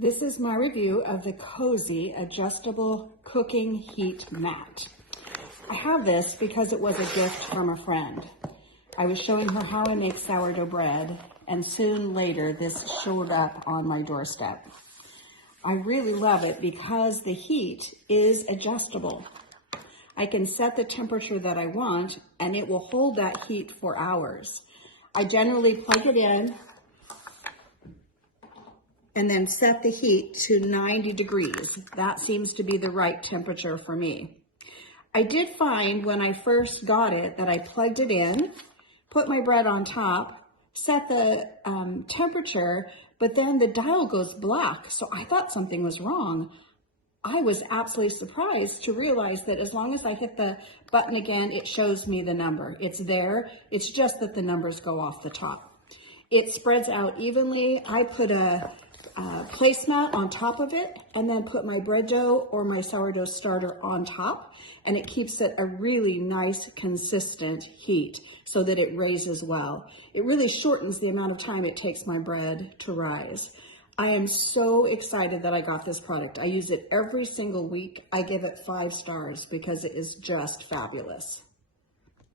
This is my review of the Cozy Adjustable Cooking Heat Mat. I have this because it was a gift from a friend. I was showing her how I make sourdough bread, and soon later this showed up on my doorstep. I really love it because the heat is adjustable. I can set the temperature that I want and it will hold that heat for hours. I generally plug it in and then set the heat to 90 degrees. That seems to be the right temperature for me. I did find when I first got it that I plugged it in, put my bread on top, set the temperature, but then the dial goes black. So I thought something was wrong. I was absolutely surprised to realize that as long as I hit the button again, it shows me the number. It's there. It's just that the numbers go off the top. It spreads out evenly. I put a placemat on top of it and then put my bread dough or my sourdough starter on top, and it keeps it a really nice consistent heat so that it raises well. It really shortens the amount of time it takes my bread to rise. I am so excited that I got this product. I use it every single week. I give it 5 stars because it is just fabulous.